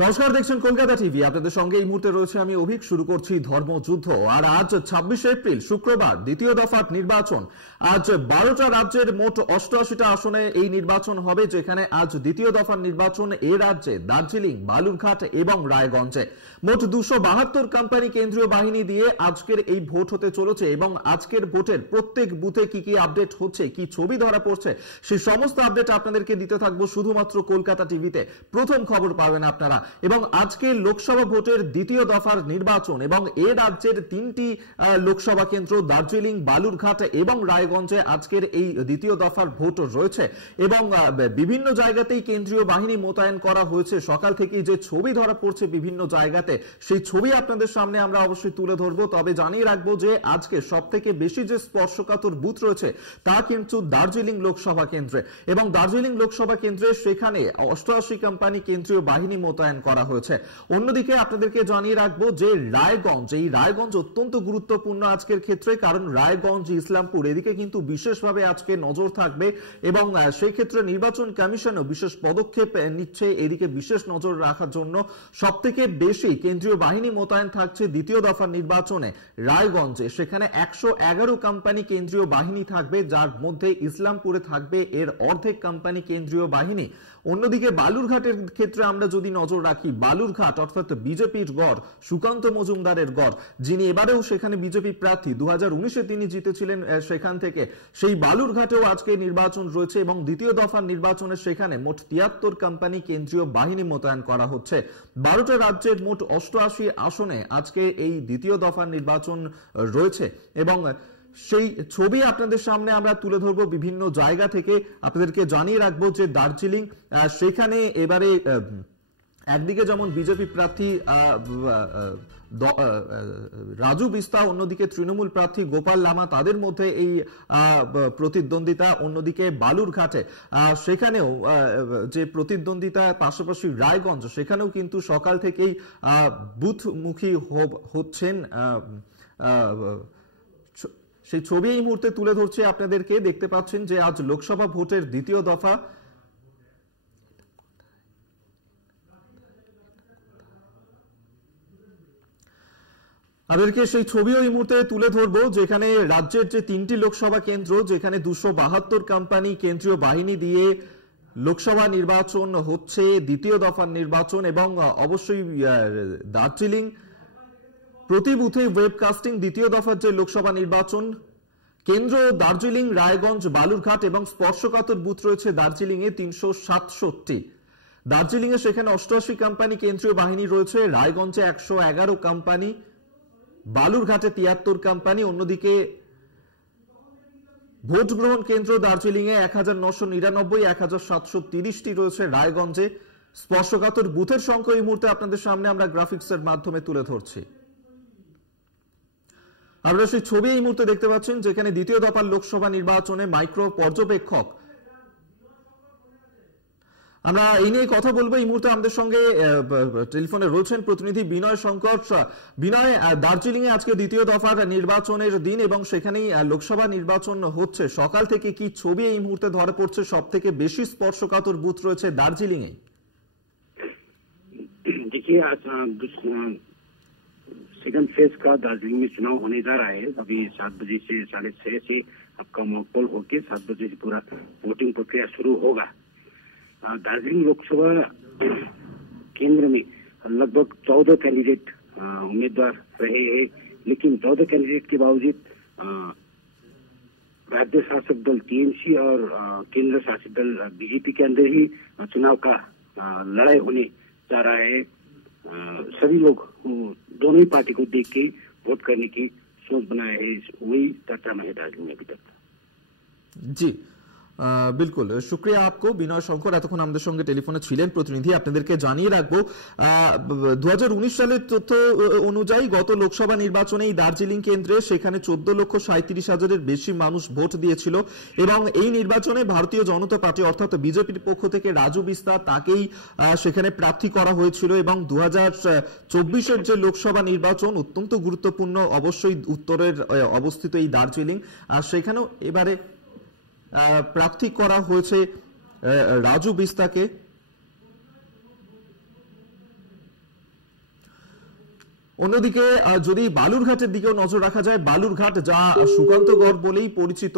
নমস্কার, দেখছেন কলকাতা টিভি। আপনাদের সঙ্গে এই মুহূর্তে রয়েছে আমি অভিক। শুরু করছি ধর্মযুদ্ধ। আর আজ 26 এপ্রিল শুক্রবার দ্বিতীয় দফার নির্বাচন। আজ 12টা রাজ্যের মোট 88টা আসনে এই নির্বাচন হবে, যেখানে আজ দ্বিতীয় দফার নির্বাচন এ রাজ্যে দার্জিলিং, বালুরঘাট এবং রায়গঞ্জে। মোট 272 কোম্পানি কেন্দ্রীয় বাহিনী দিয়ে আজকের এই ভোট হতে চলেছে এবং আজকের ভোটের প্রত্যেক বুথে কি কি আপডেট হচ্ছে, কি ছবি ধরা পড়ছে, সেই সমস্ত আপডেট আপনাদেরকে দিতে থাকবো শুধুমাত্র কলকাতা টিভিতে। প্রথম খবর পাবেন আপনারা। এবং আজকে লোকসভা ভোটের দ্বিতীয় দফার নির্বাচন এবং এ রাজ্যের 3টি লোকসভা কেন্দ্র দার্জিলিং, বালুরঘাট এবং রায়গঞ্জে আজকের এই দ্বিতীয় দফার ভোট রয়েছে এবং বিভিন্ন জায়গাতেই কেন্দ্রীয় বাহিনী মোতায়েন করা হয়েছে। সকাল থেকেই যে ছবি ধরা পড়ছে বিভিন্ন জায়গাতে, সেই ছবি আপনাদের সামনে আমরা অবশ্যই তুলে ধরবো। তবে জানিয়ে রাখবো যে আজকে সব থেকে বেশি যে স্পর্শকাতর বুথ রয়েছে তা কিন্তু দার্জিলিং লোকসভা কেন্দ্রে এবং দার্জিলিং লোকসভা কেন্দ্রে সেখানে 88 কোম্পানি কেন্দ্রীয় বাহিনী মোতায়েন করা হয়েছে। অন্যদিকে আপনাদেরকে জানিয়ে রাখবো যে রায়গঞ্জ, এই রায়গঞ্জ অত্যন্ত গুরুত্বপূর্ণ আজকের ক্ষেত্রে, কারণ রায়গঞ্জ, ইসলামপুর এদিকে কিন্তু বিশেষভাবে আজকে নজর থাকবে এবং সেই ক্ষেত্রে নির্বাচন কমিশনও বিশেষ পদক্ষেপ নিচ্ছে এদিকে বিশেষ নজর রাখার জন্য। সব থেকে বেশি কেন্দ্রীয় বাহিনী মোতায়েন থাকছে দ্বিতীয় দফার নির্বাচনে রায়গঞ্জে। সেখানে 111 কোম্পানি কেন্দ্রীয় বাহিনী থাকবে, যার মধ্যে ইসলামপুরে থাকবে এর অর্ধেক কোম্পানি কেন্দ্রীয় বাহিনী। অন্যদিকে বালুরঘাটের ক্ষেত্রে আমরা যদি নজর রাখি, বালুরঘাট অর্থাৎ বিজেপির গড়, সুকান্ত মজুমদারের গড়, যিনি এবারেও সেখানে বিজেপি প্রার্থী, 2019-এ তিনি জিতেছিলেন সেখান থেকে, সেই বালুরঘাটেও আজকে নির্বাচন রয়েছে এবং দ্বিতীয় দফার নির্বাচনে সেখানে মোট 73 কোম্পানি কেন্দ্রীয় বাহিনী মোতায়েন করা হচ্ছে। 12টা রাজ্যের মোট 88 আসনে আজকে এই দ্বিতীয় দফার নির্বাচন রয়েছে এবং সেই ছবি আপনাদের সামনে আমরা তুলে ধরবো বিভিন্ন জায়গা থেকে। আপনাদেরকে জানিয়ে রাখবো যে দার্জিলিং, সেখানে এবারে একদিকে যেমন বিজেপি প্রার্থী রাজু বিস্তা, অন্যদিকে তৃণমূল প্রার্থী গোপাল লামা, তাদের মধ্যে এই প্রতিদ্বন্দ্বিতা। অন্যদিকে বালুরঘাটে সেখানেও যে প্রতিদ্বন্দ্বিতা, পাশাপাশি রায়গঞ্জ, সেখানেও কিন্তু সকাল থেকেই বুথমুখী হচ্ছেন। সেই ছবি এই মুহূর্তে তুলে ধরছে আপনাদেরকে। দেখতে পাচ্ছেন যে আজ লোকসভা ভোটের দ্বিতীয় দফা। আপনাদেরকে সেই ছবিও এই মুহূর্তে তুলে ধরবো, যেখানে রাজ্যের যে 3টি লোকসভা কেন্দ্র, যেখানে 272 কোম্পানি কেন্দ্রীয় বাহিনী দিয়ে লোকসভা নির্বাচন হচ্ছে, দ্বিতীয় দফার নির্বাচন। এবং অবশ্যই দার্জিলিং, প্রতি বুথে ওয়েবকাস্টিং, দ্বিতীয় দফার যে লোকসভা নির্বাচন কেন্দ্র দার্জিলিং, রায়গঞ্জ, বালুরঘাট এবং স্পর্শকাতর বুথ রয়েছে দার্জিলিং এ 367টি। দার্জিলিং এ সেখানে 88 কোম্পানি কেন্দ্রীয় বাহিনী রয়েছে, রায়গঞ্জে 111 কোম্পানি, বালুরঘাটে 73 কোম্পানি। অন্যদিকে ভোট গ্রহণ কেন্দ্র দার্জিলিং এ 1999, 1730টি রয়েছে রায়গঞ্জে। স্পর্শকাতর বুথের সংখ্যা এই মুহূর্তে আপনাদের সামনে আমরা গ্রাফিক্সের মাধ্যমে তুলে ধরছি। আপনারা সেই ছবি এই মুহূর্তে দেখতে পাচ্ছেন, যেখানে দ্বিতীয় দফার লোকসভা নির্বাচনে মাইক্রো পর্যবেক্ষক। আমরা এই নিয়ে কথা বলবো। এই মুহূর্তে আমাদের সঙ্গে টেলিফোনে রয়েছেন প্রতিনিধি বিনয় শঙ্কর। বিনয়, দার্জিলিং এ আজকে দ্বিতীয় দফার নির্বাচনের দিন এবং সেখানেই লোকসভা নির্বাচন হচ্ছে। সকাল থেকে কি ছবি এই মুহূর্তে ধরা পড়ছে? সব থেকে বেশি স্পর্শকাতর বুথ রয়েছে দার্জিলিং এ। देखिए, सेकंड फेज का दार्जिलिंग में चुनाव होने जा रहा है। अभी 7 बजे से 6:30 से आपका मॉक पोल होके 7 बजे से पूरा वोटिंग प्रक्रिया शुरू होगा। दार्जिलिंग लोकसभा केंद्र में लगभग 14 कैंडिडेट उम्मीदवार रहे हैं, लेकिन 14 कैंडिडेट के बावजूद राज्य शासक दल टीएमसी और केंद्र शासित दल बीजेपी के अंदर ही चुनाव का लड़ाई होने जा रहा है। सभी लोग दोनों ही पार्टी को देख के वोट करने की सोच बनाए है। वही चर्चा में है दार्जिलिंग में अभी तक। जी बिल्कुल, शुक्रिया आपको বিনয় শঙ্কর, এতক্ষণ আমাদের সঙ্গে টেলিফোনে ছিলেন প্রতিনিধি। আপনাদেরকে জানিয়ে রাখবো 2019 সালের তথ্য অনুযায়ী গত লোকসভা নির্বাচনে এই দার্জিলিং কেন্দ্রে সেখানে 14,37,000-এর বেশি মানুষ ভোট দিয়েছিল এবং এই নির্বাচনে ভারতীয় জনতা পার্টি অর্থাৎ বিজেপির পক্ষ থেকে রাজু বিস্তা, তাকেই সেখানে প্রার্থী করা হয়েছিল এবং 2024-এর যে লোকসভা নির্বাচন অত্যন্ত গুরুত্বপূর্ণ, অবশ্যই উত্তরের অবস্থিত এই দার্জিলিং, আর সেখানেও এবারে প্রার্থী করা হয়েছে রাজু বিস্তাকে। অন্যদিকে যদি বালুরঘাটের দিকেও নজর রাখা যায়, বালুরঘাট যা সুকান্তগড় বলেই পরিচিত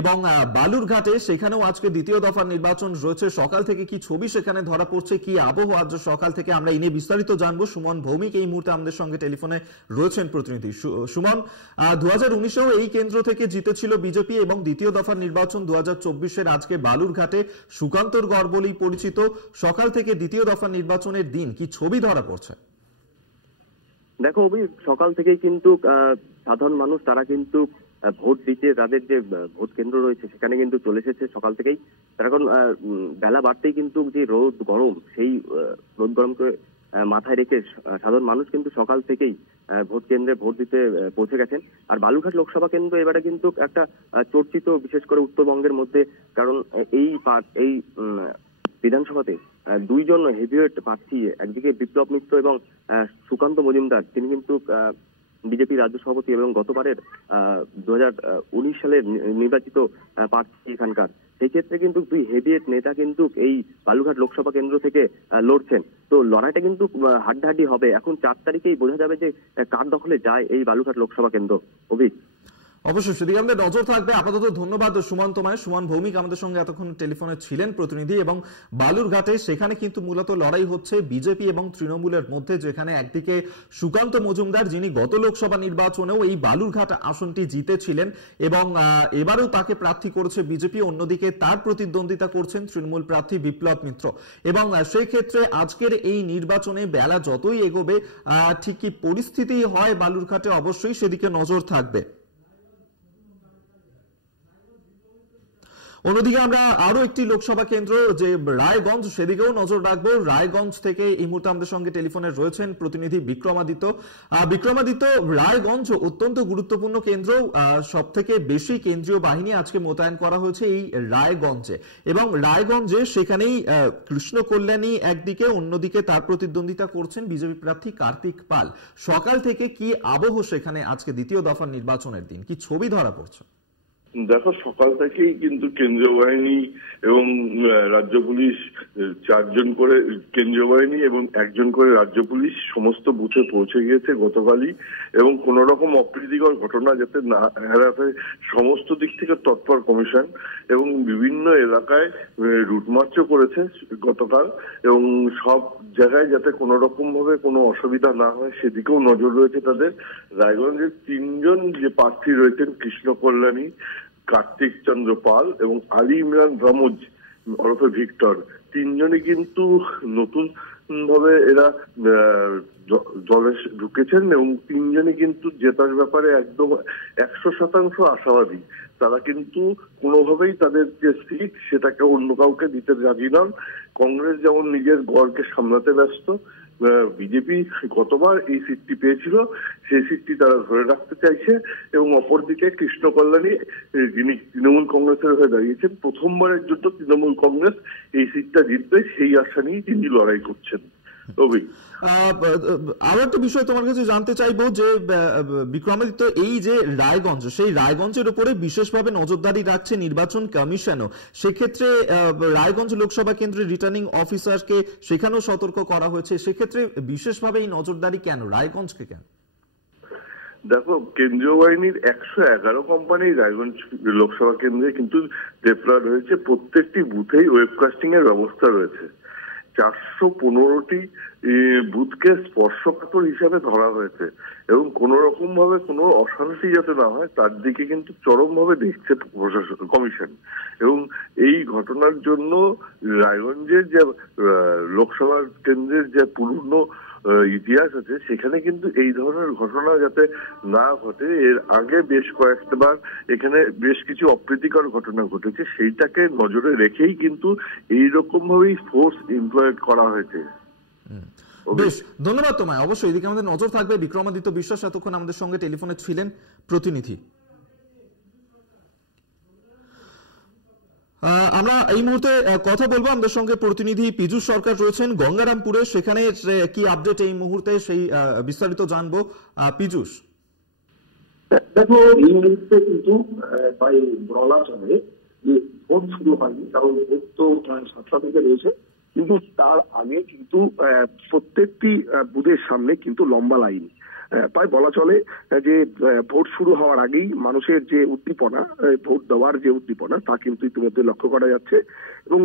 এবং বালুরঘাটে সেখানেও আজকে দ্বিতীয় দফার নির্বাচন রয়েছে। সকাল থেকে কি ছবি সেখানে ধরা পড়ছে, কি আবহাওয়া আজ সকাল থেকে, আমরা এই নিয়ে বিস্তারিত জানবো। সুমন ভৌমিক এই মুহূর্তে আমাদের সঙ্গে টেলিফোনে রয়েছেন প্রতিনিধি। সুমন, 2019-এও এই কেন্দ্র থেকে জিতেছিল বিজেপি এবং দ্বিতীয় দফার নির্বাচন 2024-এর আজকে বালুরঘাটে সুকান্তগড় বলেই পরিচিত। সকাল থেকে দ্বিতীয় দফার নির্বাচনের দিন কি ছবি ধরা পড়ছে? দেখো অভি, সকাল থেকেই কিন্তু সাধারণ মানুষ তারা কিন্তু ভোট দিতে, তাদের যে ভোট কেন্দ্র রয়েছে সেখানে কিন্তু চলে এসেছে সকাল থেকেই। তার এখন বেলা বাড়তেই কিন্তু যে রোদ গরম, সেই রোদ গরমকে মাথায় রেখে সাধারণ মানুষ কিন্তু সকাল থেকেই ভোট কেন্দ্রে ভোট দিতে পৌঁছে গেছেন। আর বালুরঘাট লোকসভা কেন্দ্র এবারে কিন্তু একটা চর্চিত, বিশেষ করে উত্তরবঙ্গের মধ্যে, কারণ এই বিধানসভাতে দুইজন হেভিওয়েট প্রার্থী, একদিকে বিপ্লব মিত্র এবং সুকান্ত মজুমদার, তিনি কিন্তু বিজেপি রাজ্য সভাপতি এবং গতবারের 2019 সালের নির্বাচিত প্রার্থী এখানকার। সেই ক্ষেত্রে কিন্তু দুই হেভিওয়েট নেতা কিন্তু এই বালুরঘাট লোকসভা কেন্দ্র থেকে লড়ছেন। তো লড়াইটা কিন্তু হাড্ডাহাড্ডি হবে। এখন 4 তারিখেই বোঝা যাবে যে কার দখলে যায় এই বালুরঘাট লোকসভা কেন্দ্র। অভিক, অবশ্যই সেদিকে আমাদের নজর থাকবে। আপাতত ধন্যবাদ সুমন তোমায়। সুমন ভৌমিক আমাদের সঙ্গে এতক্ষণ টেলিফোনে ছিলেন প্রতিনিধি। এবং বালুরঘাটে সেখানে কিন্তু মূলত লড়াই হচ্ছে বিজেপি এবং তৃণমূলের মধ্যে, যেখানে একদিকে সুকান্ত মজুমদার, যিনি গত লোকসভা নির্বাচনেও এই বালুরঘাট আসনটি জিতেছিলেন এবং এবারেও তাকে প্রার্থী করেছে বিজেপি, অন্যদিকে তার প্রতিদ্বন্দ্বিতা করছেন তৃণমূল প্রার্থী বিপ্লব মিত্র। এবং সেই ক্ষেত্রে আজকের এই নির্বাচনে বেলা যতই এগোবে ঠিক কি পরিস্থিতি হয় বালুরঘাটে, অবশ্যই সেদিকে নজর থাকবে। অন্যদিকে আমরা আরো একটি লোকসভা কেন্দ্র যে রায়গঞ্জ, সেদিকেও নজর রাখবো। রায়গঞ্জ থেকে এই মুহূর্তে আমাদের সঙ্গে টেলিফোনে রয়েছেন প্রতিনিধি বিক্রমাদিত্য। বিক্রমাদিত্য, রায়গঞ্জ অত্যন্ত গুরুত্বপূর্ণ কেন্দ্র, সব থেকে বেশি কেন্দ্রীয় বাহিনী আজকে মোতায়েন করা হয়েছে এই রায়গঞ্জে। এবং রায়গঞ্জে সেখানেই কৃষ্ণ কল্যাণী একদিকে, অন্যদিকে তার প্রতিদ্বন্দ্বিতা করছেন বিজেপি প্রার্থী কার্তিক পাল। সকাল থেকে কি আবহ সেখানে আজকে দ্বিতীয় দফার নির্বাচনের দিন, কি ছবি ধরা পড়ছে? দেখো, সকাল থেকেই কিন্তু কেন্দ্রীয় বাহিনী এবং রাজ্য পুলিশ, 4 জন করে কেন্দ্রীয় বাহিনী এবং 1 জন করে রাজ্য পুলিশ সমস্ত বুথে পৌঁছে গিয়েছে গতকালই। এবং কোন রকম অপ্রীতিকর ঘটনা যাতে না এড়াতে সমস্ত দিক থেকে তৎপর কমিশন, এবং বিভিন্ন এলাকায় রুট মার্চও করেছে গতকাল। এবং সব জায়গায় যাতে কোনো রকম ভাবে কোনো অসুবিধা না হয় সেদিকেও নজর রয়েছে তাদের। রায়গঞ্জের 3 জন যে প্রার্থী রয়েছেন, কৃষ্ণ কল্যাণী, কার্তিক চন্দ্র পাল এবং আলী ইমরান রামজ ওরফে ভিক্টর, 3 জনই কিন্তু নতুন ভাবে এরা দলে ঢুকেছেন এবং 3 জনই কিন্তু জেতার ব্যাপারে একদম 100% আশাবাদী। তারা কিন্তু কোনোভাবেই তাদের যে সিট সেটাকে অন্য কাউকে দিতে রাজি নন। কংগ্রেস যেমন নিজের গড়কে সামলাতে ব্যস্ত, বিজেপি গতবার এই সিটটি পেয়েছিল, সেই সিটটি তারা ধরে রাখতে চাইছে। এবং অপরদিকে কৃষ্ণ কল্যাণী, যিনি তৃণমূল কংগ্রেসের হয়ে দাঁড়িয়েছেন, প্রথমবারের জন্য তৃণমূল কংগ্রেস এই সিটটা জিতবে সেই আশা নিয়ে তিনি লড়াই করছেন। আরো একটা বিষয় তোমার কাছে জানতে চাইবো যে বিক্রমাদিত্য, এই যে রায়গঞ্জ, সেই রায়গঞ্জের উপরে বিশেষভাবে নজরদারি রাখছে নির্বাচন কমিশনও। সেক্ষেত্রে রায়গঞ্জ লোকসভা কেন্দ্রের রিটার্নিং অফিসারকে সেখানেও সতর্ক করা হয়েছে। সেক্ষেত্রে বিশেষভাবে এই নজরদারি কেন, রায়গঞ্জকে কেন? দেখো, কেন্দ্রীয় বাহিনীর 111 কোম্পানি রায়গঞ্জ লোকসভা কেন্দ্রে কিন্তু ডেপ্লয়েড হয়েছে। প্রত্যেকটি বুথেই ওয়েবকাস্টিং এর ব্যবস্থা রয়েছে। 415টি বুথকে স্পর্শকাতর হিসাবে ধরা হয়েছে এবং কোন রকম ভাবে কোনো অশান্তি যাতে না হয় তার দিকে কিন্তু চরম ভাবে দেখছে প্রশাসন, কমিশন। এবং এই ঘটনার জন্য রায়গঞ্জের যে লোকসভা কেন্দ্রের যে পুরনো ইতিহাস আছে সেখানে কিন্তু এই ধরনের ঘটনা যাতে না ঘটে, এর আগে বেশ কয়েকবার এখানে বেশ কিছু অপ্রীতিকর ঘটনা ঘটেছে, সেইটাকে নজরে রেখেই কিন্তু এইরকম ভাবেই ফোর্স এমপ্লয়েড করা হয়েছে। বেশ, ধন্যবাদ তোমায়। অবশ্যই এদিকে আমাদের নজর থাকবে। বিক্রমাদিত্য বিশ্বাস এতক্ষণ আমাদের সঙ্গে টেলিফোনে ছিলেন প্রতিনিধি। আমরা এই মুহূর্তে কথা বলবো, আমাদের সঙ্গে প্রতিনিধি পীযূষ সরকার রয়েছেন গঙ্গারামপুরে। সেখানে কি আপডেট এই মুহূর্তে সেই বিস্তারিত জানবো। পীযূষ, দেখো, এই মুহূর্তে কিন্তু প্রায় বলা চলে যে ভোট শুরু হয়নি, কারণ ভোট তো 7টা থেকে রয়েছে, কিন্তু তার আগে কিন্তু প্রত্যেকটি বুথের সামনে কিন্তু লম্বা লাইন। তাই বলা চলে যে ভোট শুরু হওয়ার আগেই মানুষের যে উদ্দীপনা, ভোট দেওয়ার যে উদ্দীপনা, তা কিন্তু ইতিমধ্যে লক্ষ্য করা যাচ্ছে এবং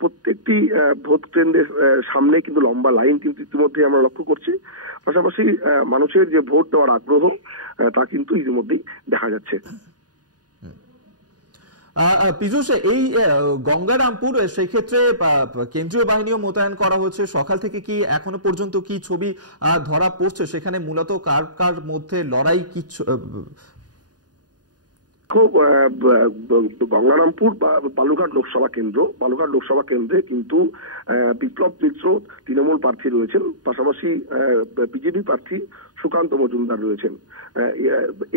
প্রত্যেকটি ভোট কেন্দ্রের সামনে কিন্তু লম্বা লাইন কিন্তু ইতিমধ্যে আমরা লক্ষ্য করছি। পাশাপাশি মানুষের যে ভোট দেওয়ার আগ্রহ, তা কিন্তু ইতিমধ্যেই দেখা যাচ্ছে। পীযূষ, এই গঙ্গারামপুর সেই ক্ষেত্রে কেন্দ্রীয় বাহিনীও মোতায়েন করা হয়েছে সকাল থেকে, কি এখনো পর্যন্ত কি ছবি ধরা পড়ছে সেখানে মূলত কার কার মধ্যে লড়াই? কি গঙ্গারামপুর বা বালুরঘাট লোকসভা কেন্দ্রে কিন্তু বিপ্লব মিত্র তৃণমূল প্রার্থী রয়েছেন, পাশাপাশি বিজেপি প্রার্থী সুকান্ত মজুমদার রয়েছেন।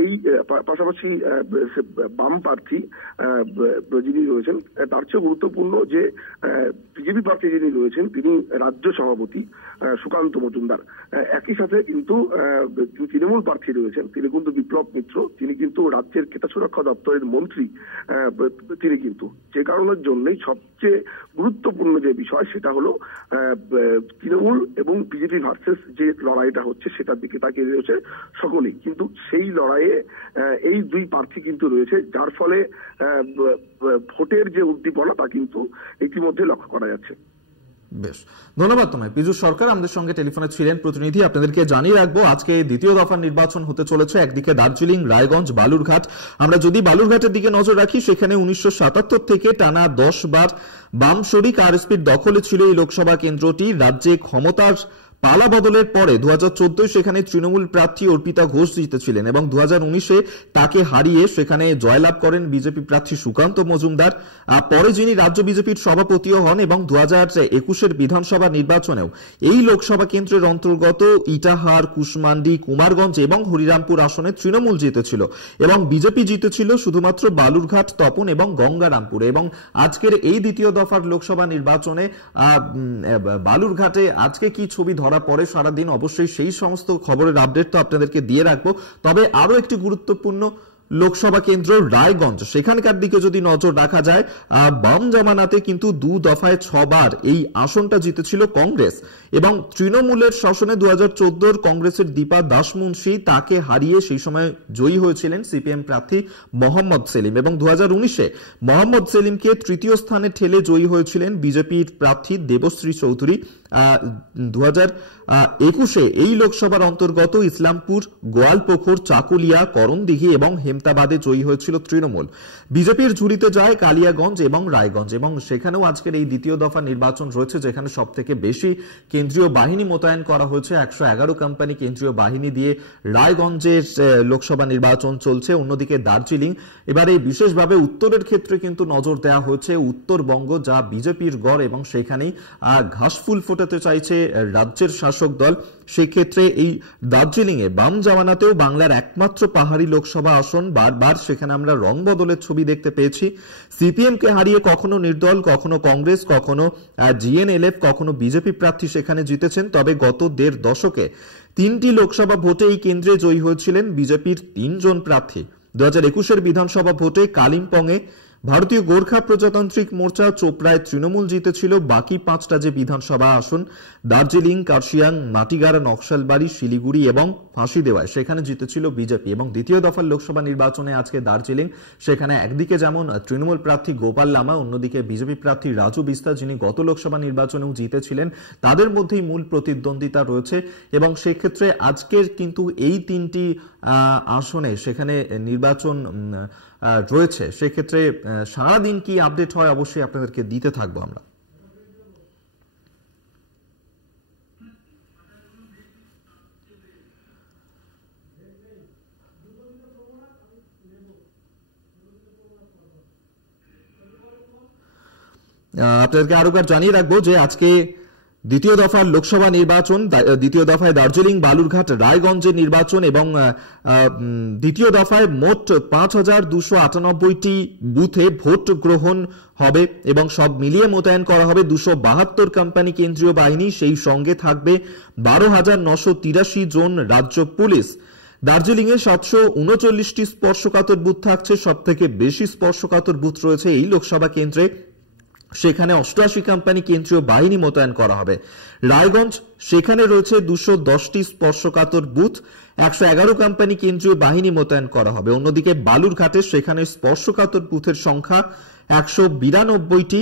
এই পাশাপাশি বাম প্রার্থী যিনি রয়েছেন, তার চেয়ে গুরুত্বপূর্ণ যে বিজেপি প্রার্থী যিনি রয়েছেন তিনি রাজ্য সভাপতি সুকান্ত মজুমদার। একই সাথে কিন্তু তৃণমূল প্রার্থী রয়েছেন, তিনি কিন্তু বিপ্লব মিত্র, তিনি কিন্তু রাজ্যের ক্রেতা সুরক্ষা দপ্তরের মন্ত্রী তিনি কিন্তু। যে কারণের জন্যই সবচেয়ে গুরুত্বপূর্ণ যে বিষয় সেটা হলো তৃণমূল এবং বিজেপি ভার্সেস যে লড়াইটা হচ্ছে সেটার দিকে তাকিয়ে রয়েছে সকলেই। কিন্তু সেই লড়াইয়ে এই দুই প্রার্থী কিন্তু রয়েছে, যার ফলে ভোটের যে উদ্দীপনা তা কিন্তু ইতিমধ্যে লক্ষ্য করা যাচ্ছে। বেশ, ধন্যবাদ তোমায় পীযূষ সরকার আমাদের সঙ্গে টেলিফোনে ছিলেন প্রতিনিধি। আপনাদেরকে জানিয়ে রাখবো আজকে দ্বিতীয় দফার নির্বাচন হতে চলেছে। একদিকে দার্জিলিং, রায়গঞ্জ, বালুরঘাট। আমরা যদি বালুরঘাটের দিকে নজর রাখি, সেখানে 1977 থেকে টানা 10 বার বাম শরিক আরএসপির দখলে ছিল এই লোকসভা কেন্দ্রটি। রাজ্যে ক্ষমতার পালা বদলের পরে 2014 সেখানে তৃণমূল প্রার্থী অর্পিতা ঘোষ জিতেছিলেন এবং 2019-এ তাকে হারিয়ে সেখানে জয়লাভ করেন বিজেপি প্রার্থী সুকান্ত মজুমদার। পরে যিনি রাজ্য বিজেপির সভাপতিও হন এবং 2021-এর বিধানসভা নির্বাচনেও এই লোকসভা কেন্দ্রের অন্তর্গত ইটাহার, কুশমান্ডি, কুমারগঞ্জ এবং হরিরামপুর আসনে তৃণমূল জিতেছিল এবং বিজেপি জিতেছিল শুধুমাত্র বালুরঘাট, তপন এবং গঙ্গারামপুরে। এবং আজকের এই দ্বিতীয় দফার লোকসভা নির্বাচনে বালুরঘাটে আজকে কি ছবি ধরা পড়ে সারাদিন, অবশ্যই সেই সমস্ত খবরের আপডেট তো আপনাদেরকে দিয়ে রাখবো। তবে আরো একটি গুরুত্বপূর্ণ লোকসভা কেন্দ্র রায়গঞ্জ, সেখানকার দিকে যদি নজর রাখা যায়, বাম জামানাতে কিন্তু 2 দফায় 6 বার এই আসনটা জিতেছিল কংগ্রেস এবং তৃণমূলের শাসনে 2014-র কংগ্রেসের দীপা দাসমুন্সী, তাকে হারিয়ে সেই সময় জয়ী হয়েছিলেন সিপিএম প্রার্থী মোহাম্মদ সেলিম এবং 2019-এ মোহাম্মদ সেলিমকে তৃতীয় স্থানে ঠেলে জয়ী হয়েছিলেন বিজেপির প্রার্থী দেবশ্রী চৌধুরী। 2021-এ এই লোকসভার অন্তর্গত ইসলামপুর, গোয়ালপুকুর, চাকুলিয়া, করণদিঘি এবং হেমতাবাদে জয়ী হয়েছিল তৃণমূল। বিজেপির ঝুলিতে যায় কালিয়াগঞ্জ এবং রায়গঞ্জ এবং সেখানেও আজকের এই দ্বিতীয় দফা নির্বাচন রয়েছে, যেখানে সব থেকে বেশি কেন্দ্রীয় বাহিনী মোতায়েন করা হয়েছে। 111 কোম্পানি কেন্দ্রীয় বাহিনী দিয়ে রায়গঞ্জের লোকসভা নির্বাচন চলছে। অন্যদিকে দার্জিলিং, এবারে বিশেষভাবে উত্তরের ক্ষেত্রে কিন্তু নজর দেওয়া হয়েছে। উত্তরবঙ্গ যা বিজেপির গড় এবং সেখানেই ঘাসফুল ফোটাতে চাইছে রাজ্যের শাসক দল। সেই ক্ষেত্রে এই দার্জিলিং এ বাম জামানাতেও বাংলার একমাত্র পাহাড়ি লোকসভা আসন, বারবার সেখানে আমরা রং বদলের ছবি দেখতে পেয়েছি। সিপিএম কে হারিয়ে কখনো নির্দল, কখনো কংগ্রেস, কখনো জিএনএলএফ, কখনো বিজেপি প্রার্থী সেখানে জিতেছেন। তবে গত 1.5 দশকে 3টি লোকসভা ভোটে এই কেন্দ্রে জয়ী হয়েছিলেন বিজেপির 3 জন প্রার্থী। 2021-এর বিধানসভা ভোটে কালিম্পংয়ে ভারতীয় গোর্খা প্রজাতান্ত্রিক মোর্চা চোপড়ায় তৃণমূল জিতেছিল। বাকি 5টা যে বিধানসভা আসন, দার্জিলিং, কার্শিয়াং, মাটিগাড়া, নকশালবাড়ি, শিলিগুড়ি এবং ফাঁসিদেওয়ায়, সেখানে জিতেছিল বিজেপি। এবং দ্বিতীয় দফার লোকসভা নির্বাচনে আজকে দার্জিলিং, সেখানে একদিকে যেমন তৃণমূল প্রার্থী গোপাল লামা, অন্যদিকে বিজেপি প্রার্থী রাজু বিস্তা, যিনি গত লোকসভা নির্বাচনেও জিতেছিলেন, তাদের মধ্যেই মূল প্রতিদ্বন্দ্বিতা রয়েছে। এবং সেক্ষেত্রে আজকের কিন্তু এই 3টি আসনে সেখানে নির্বাচন রয়েছে। সেক্ষেত্রে সারাদিন কি আপডেট হয় অবশ্যই আপনাদেরকে দিতে থাকবো আমরা। আপনাদেরকে আরেকবার জানিয়ে রাখবো যে আজকে দ্বিতীয় দফার লোকসভা নির্বাচন, দ্বিতীয় দফায় দার্জিলিং, বালুরঘাট, রায়গঞ্জের নির্বাচন এবং দ্বিতীয় দফায় মোট 5298টি বুথে ভোট গ্রহণ হবে এবং সব মিলিয়ে মোতায়েন করা হবে 272 কোম্পানি কেন্দ্রীয় বাহিনী। সেই সঙ্গে থাকবে 12,983 জন রাজ্য পুলিশ। দার্জিলিং এ 739টি স্পর্শকাতর বুথ থাকছে। সব থেকে বেশি স্পর্শকাতর বুথ রয়েছে এই লোকসভা কেন্দ্রে, সেখানে 88 কোম্পানি কেন্দ্রীয় বাহিনী মোতায়েন করা হবে। রায়গঞ্জ, সেখানে রয়েছে 210টি স্পর্শকাতর বুথ, 111 কোম্পানি কেন্দ্রীয় বাহিনী মোতায়েন করা হবে। অন্যদিকে বালুরঘাটে, সেখানে স্পর্শকাতর বুথের সংখ্যা 192টি।